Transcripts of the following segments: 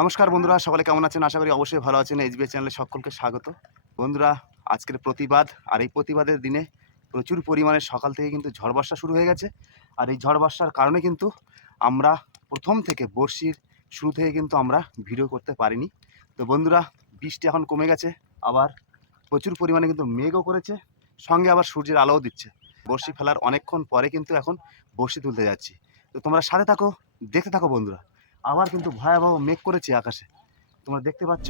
নমস্কার বন্ধুরা, সকলে কেমন আছেন? আশা করি অবশ্যই ভালো আছেন। এইচবিএস চ্যানেলে সকলকে স্বাগত। বন্ধুরা, আজকের প্রতিবাদ, আর এই প্রতিবাদের দিনে প্রচুর পরিমাণে সকাল থেকে কিন্তু ঝড় বর্ষা শুরু হয়ে গেছে। আর এই ঝড় বর্ষার কারণে কিন্তু আমরা প্রথম থেকে বর্ষির শুরু থেকে কিন্তু আমরা ভিডিও করতে পারিনি। তো বন্ধুরা, বৃষ্টি এখন কমে গেছে, আবার প্রচুর পরিমাণে কিন্তু মেঘও করেছে, সঙ্গে আবার সূর্যের আলোও দিচ্ছে। বড়শি ফেলার অনেকক্ষণ পরে কিন্তু এখন বড়শি তুলতে যাচ্ছি। তো তোমরা সাথে থাকো, দেখতে থাকো বন্ধুরা। আবার কিন্তু ভয়াবহ মেঘ করেছে আকাশে, তোমরা দেখতে পাচ্ছ।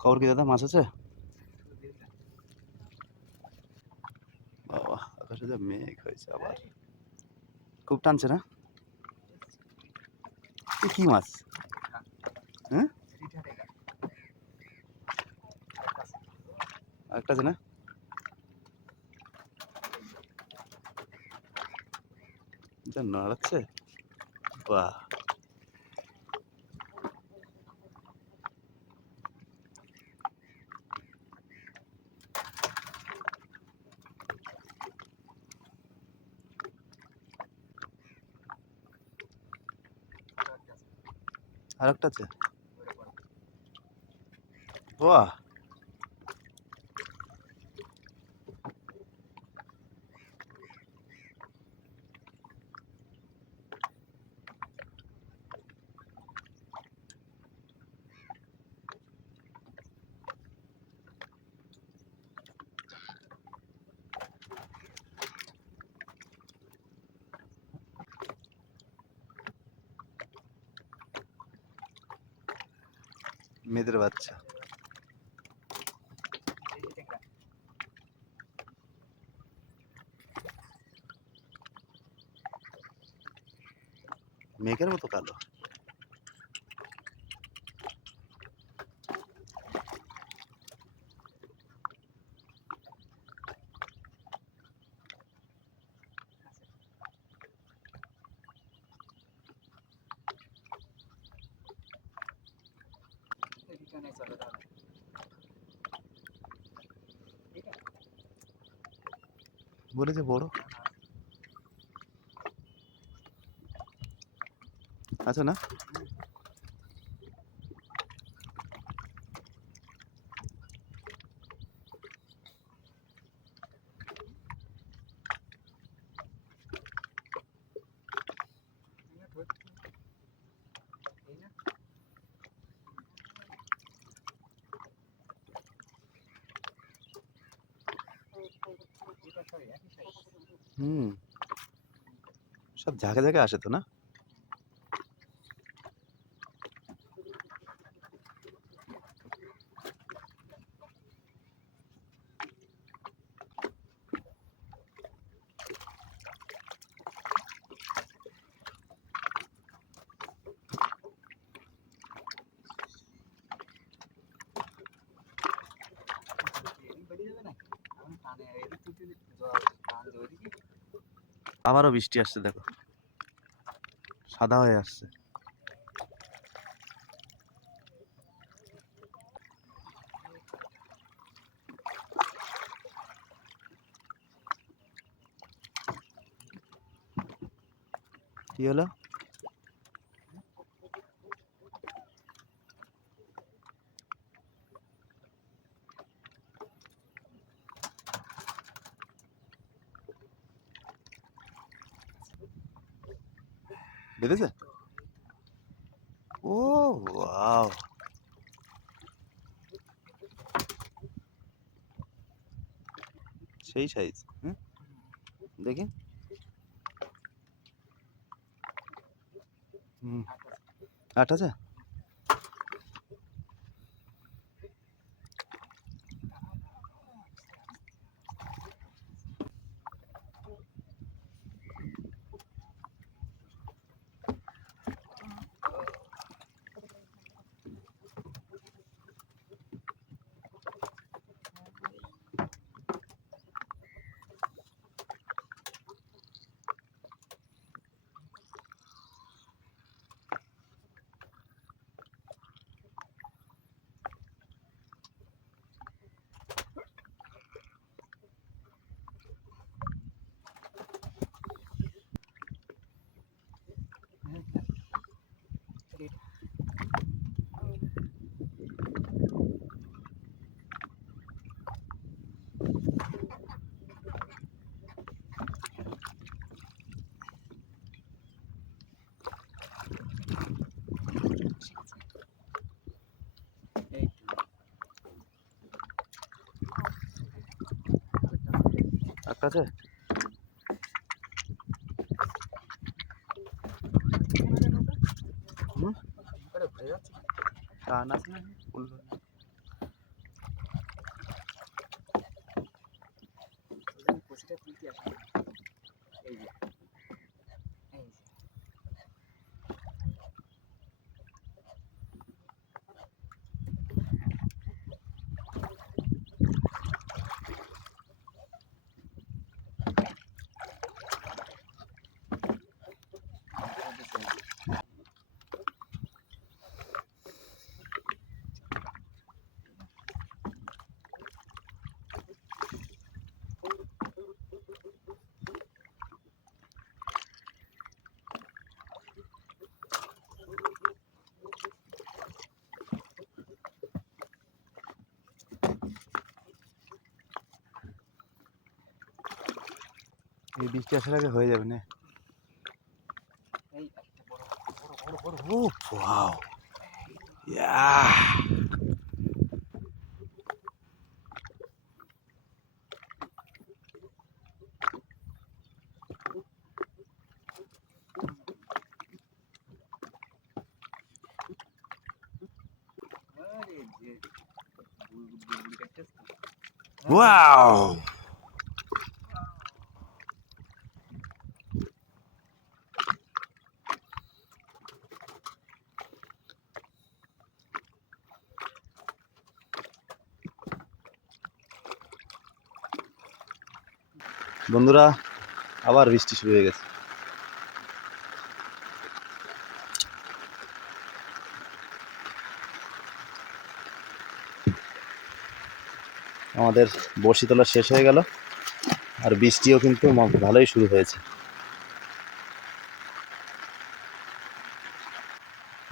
খবর কি দাদা, মাছ আছে? বাবা, আকাশে যা মেঘ হয়েছে, আবার খুব টানছে না? কি মাছ? হ্যাঁ, আরেকটা আছে না? যা নাড়াচ্ছে, বাহ। আরেকটা আছে, বাহ। মেয়েদের বাচ্চা। মেঘের মতো কালো। বলেছে বড় আছে না? হুম, সব ঝাঁকে ঝাঁকে আসে তো না? আবারও বৃষ্টি আসছে, দেখো সাদা হয়ে আসছে। কি হলো? বেঁধেছে? ও ওয়াও, সেই সাইজ। হুম, দেখি। হুম, আট আছে। একটা আছে? টান আছে না? এই বৃষ্টি আসার আগে হয়ে যাবে না? ও ওয়াও, ইয়া! ওয়াও! বন্ধুরা, আবার বৃষ্টি শুরু হয়ে গেছে। আমাদের বড়শি তোলা শেষ হয়ে গেল, আর বৃষ্টিও কিন্তু ভালোই শুরু হয়েছে।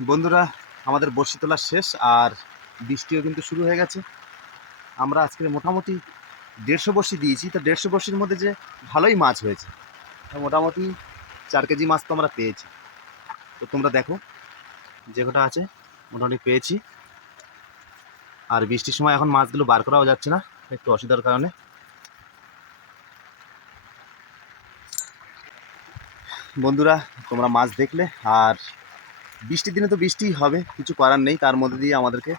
বন্ধুরা, আমাদের বড়শি তোলা শেষ আর বৃষ্টিও কিন্তু শুরু হয়ে গেছে। আমরা আজকে মোটামুটি 150 বড়শি দিয়েছি, তো 150 বড়শির মধ্যে যে ভালোই মাছ হয়েছে। মোটামুটি 4 কেজি মাছ তো আমরা পেয়েছি। তো তোমরা দেখো, যে কটা আছে মোটামুটি পেয়েছি। আর বৃষ্টির সময় এখন মাছগুলো বার করাও যাচ্ছে না, একটু অসুবিধার কারণে। বন্ধুরা, তোমরা মাছ দেখলে, আর বৃষ্টির দিনে তো বৃষ্টিই হবে, কিছু করার নেই, তার মধ্যে দিয়ে আমাদেরকে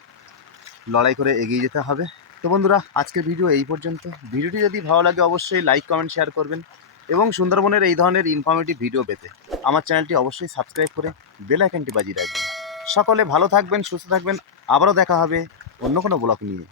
লড়াই করে এগিয়ে যেতে হবে। তো বন্ধুরা, আজকের ভিডিও এই পর্যন্ত। ভিডিওটি যদি ভালো লাগে অবশ্যই লাইক কমেন্ট শেয়ার করবেন, এবং সুন্দরবনের এই ধরনের ইনফরমেটিভ ভিডিও পেতে আমার চ্যানেলটি অবশ্যই সাবস্ক্রাইব করে বেল আইকনটি বাজিয়ে রাখবেন। সকলে ভালো থাকবেন, সুস্থ থাকবেন। আবারও দেখা হবে অন্য কোনো ব্লগ নিয়ে।